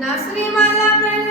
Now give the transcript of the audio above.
नसरी माला प्रला